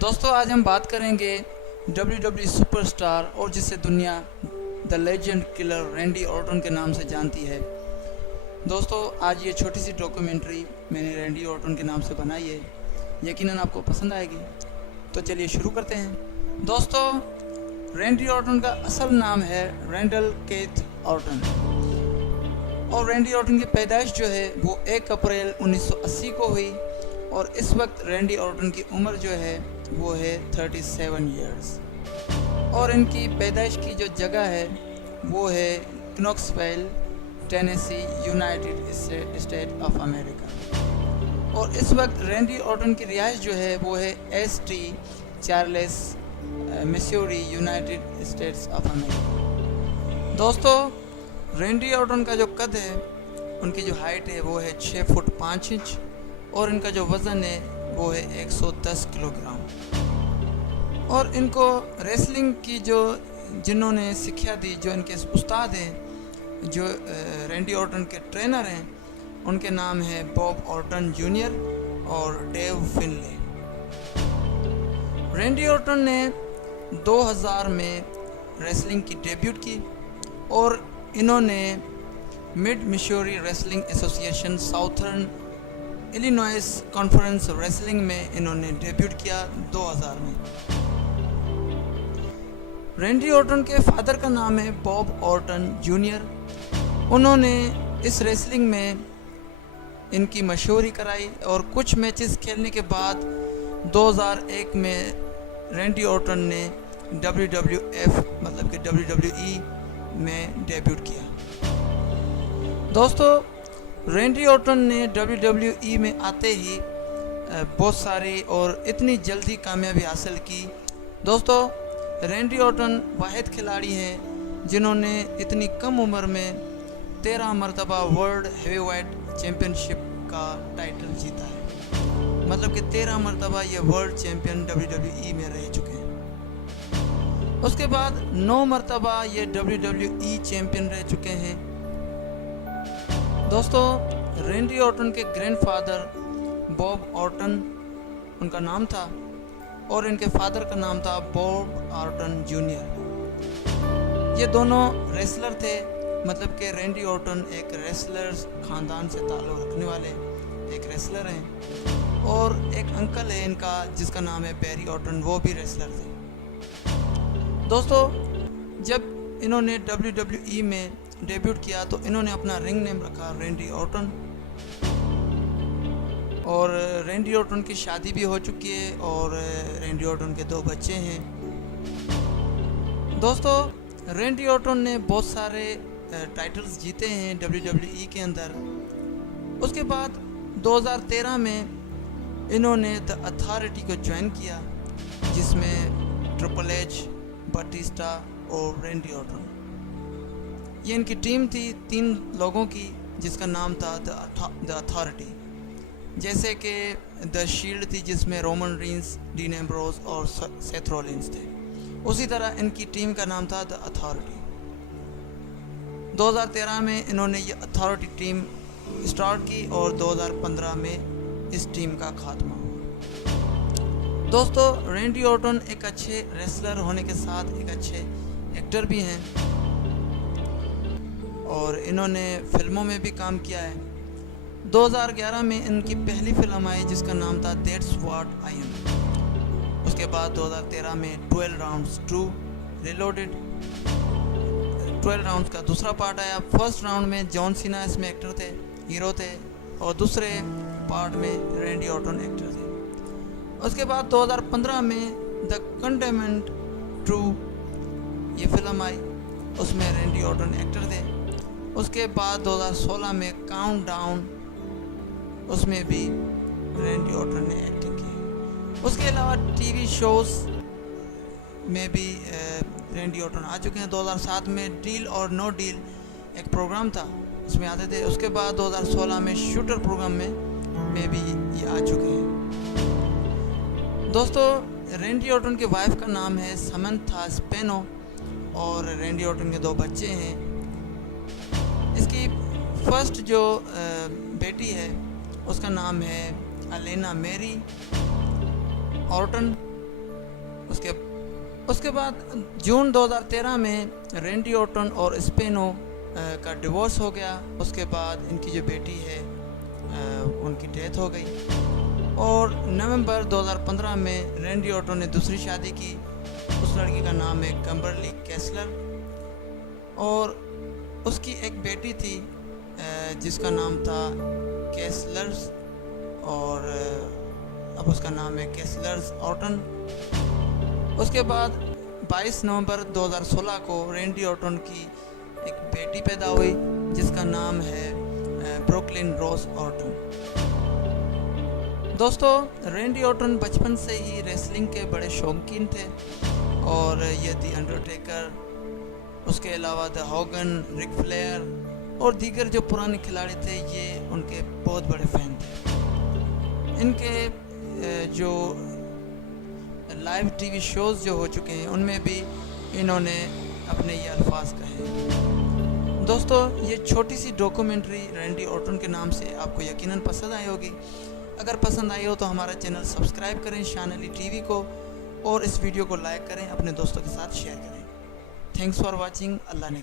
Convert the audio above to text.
दोस्तों आज हम बात करेंगे WWE सुपरस्टार और जिसे दुनिया the legend killer Randy Orton के नाम से जानती है। दोस्तों आज ये छोटी सी डॉक्यूमेंट्री मैंने रैंडी ऑर्टन के नाम से बनाई है, यकीनन आपको पसंद आएगी। तो चलिए शुरू करते हैं। दोस्तों रैंडी ऑर्टन का असल नाम है रैंडल केथ ऑर्टन और रैंडी ऑर्टन की पैदाइश जो है वो 1 अप्रैल 1980 को हुई और इस वक्त रैंडी ऑर्टन की उम्र जो है वो है 37 इयर्स और इनकी पैदाइश की जो जगह है वो है knoxville Tennessee United state of America और इस वक्त रैंडी ऑर्टन की रिहाइश जो है वो है ST Charles Missouri United states of America. दोस्तों रैंडी ऑर्टन का जो कद है, उनकी जो हाइट है वो है 6 फुट 5 इंच और इनका जो वज़न है वो है 110 किलोग्राम। और इनको रेसलिंग की जिन्होंने शिक्षा दी, जो इनके उस्ताद हैं, जो रैंडी ऑर्टन के ट्रेनर हैं, उनके नाम है बॉब ऑर्टन जूनियर और डेव फिनले। रैंडी ऑर्टन ने 2000 में रेसलिंग की डेब्यूट की और इन्होंने mid Missouri wrestling association southern Illinois conference wrestling में इन्होंने डेब्यूट किया 2000 में। रैंडी ऑर्टन के फादर का नाम है बॉब ऑर्टन जूनियर। उन्होंने इस रेसलिंग में इनकी मशहूरी कराई और कुछ मैचेस खेलने के बाद 2001 में रैंडी ऑर्टन ने WWF मतलब कि WWE में डेब्यूट किया। दोस्तों रैंडी ऑर्टन ने WWE में आते ही बहुत सारी और इतनी जल्दी कामयाबी हासिल की। दोस्तों रैंडी ऑर्टन वाहिद खिलाड़ी हैं जिन्होंने इतनी कम उम्र में 13 मरतबा वर्ल्ड हेवीवेट चैम्पियनशिप का टाइटल जीता है। मतलब कि 13 मरतबा ये वर्ल्ड चैम्पियन WWE में रह चुके हैं। उसके बाद 9 मरतबा ये WWE चैम्पियन रह चुके हैं। दोस्तों रैंडी ऑर्टन के ग्रैंडफादर बॉब ऑर्टन उनका नाम था और इनके फादर का नाम था बॉब ऑर्टन जूनियर। ये दोनों रेसलर थे, मतलब कि रैंडी ऑर्टन एक रेसलर ख़ानदान से ताल्लुक़ रखने वाले एक रेसलर हैं और एक अंकल है इनका जिसका नाम है बैरी ऑर्टन, वो भी रेसलर थे। दोस्तों जब इन्होंने WWE में डेब्यूट किया तो इन्होंने अपना रिंग नेम रखा रैंडी ऑर्टन और रैंडी ऑर्टन की शादी भी हो चुकी है और रैंडी ऑर्टन के 2 बच्चे हैं। दोस्तों रैंडी ऑर्टन ने बहुत सारे टाइटल्स जीते हैं WWE के अंदर। उसके बाद 2013 में इन्होंने द अथॉरिटी को ज्वाइन किया जिसमें ट्रिपल एच, बटिस्टा और रैंडी ऑर्टन, ये इनकी टीम थी 3 लोगों की जिसका नाम था द अथॉरिटी। जैसे कि द शील्ड थी जिसमें रोमन रीन्स, डीन एम्ब्रोज और सेथ रॉलिन्स थे, उसी तरह इनकी टीम का नाम था द अथॉरिटी। 2013 में इन्होंने ये अथॉरिटी टीम स्टार्ट की और 2015 में इस टीम का खात्मा हुआ। दोस्तों रैंडी ऑर्टन एक अच्छे रेसलर होने के साथ एक अच्छे एक्टर भी हैं और इन्होंने फिल्मों में भी काम किया है। 2011 में इनकी पहली फिल्म आई जिसका नाम था दैट्स व्हाट आई एम। उसके बाद 2013 में 12 राउंड्स 2 रिलोडेड, 12 राउंड्स का दूसरा पार्ट आया। फर्स्ट राउंड में जॉन सीना इसमें एक्टर थे, हीरो थे, और दूसरे पार्ट में रैंडी ऑर्टन एक्टर थे। उसके बाद 2015 में द कंटेनमेंट 2 ये फिल्म आई, उसमें रैंडी ऑर्टन एक्टर थे। उसके बाद 2016 में काउंट डाउन, उसमें भी रैंडी ऑर्टन ने एक्टिंग की। उसके अलावा टीवी शोज़ में भी रैंडी ऑर्टन आ चुके हैं। 2007 में डील और नो डील एक प्रोग्राम था, उसमें आते थे। उसके बाद 2016 में शूटर प्रोग्राम में भी ये आ चुके हैं। दोस्तों रैंडी ऑर्टन की वाइफ का नाम है समंथा स्पेनो और रैंडी ऑर्टन के 2 बच्चे हैं। इसकी फर्स्ट जो बेटी है उसका नाम है अलेना मैरी ऑर्टन उसके बाद जून 2013 में रैंडी ऑर्टन और स्पेनो का डिवोर्स हो गया। उसके बाद इनकी जो बेटी है उनकी डेथ हो गई। और नवंबर 2015 में रैंडी ऑर्टन ने दूसरी शादी की। उस लड़की का नाम है किम्बरली कैसलर और उसकी एक बेटी थी जिसका नाम था कैसलर्स और अब उसका नाम है कैसलर्स ऑर्टन। उसके बाद 22 नवंबर 2016 को रैंडी ऑर्टन की एक बेटी पैदा हुई जिसका नाम है ब्रुकलिन रोज ऑर्टन। दोस्तों, रैंडी ऑर्टन बचपन से ही रेसलिंग के बड़े शौकीन थे और ये द अंडरटेकर, उसके अलावा द हॉगन, रिक फ्लेयर और दीगर जो पुराने खिलाड़ी थे ये उनके बहुत बड़े फैन थे। इनके जो लाइव टीवी शोज़ जो हो चुके हैं उनमें भी इन्होंने अपने ये अल्फाज कहे। दोस्तों, ये छोटी सी डॉक्यूमेंट्री रैंडी ऑर्टन के नाम से आपको यकीनन पसंद आई होगी। अगर पसंद आई हो तो हमारा चैनल सब्सक्राइब करें, शान अली टीवी को, और इस वीडियो को लाइक करें, अपने दोस्तों के साथ शेयर करें। Thanks for watching. अल्लाह ने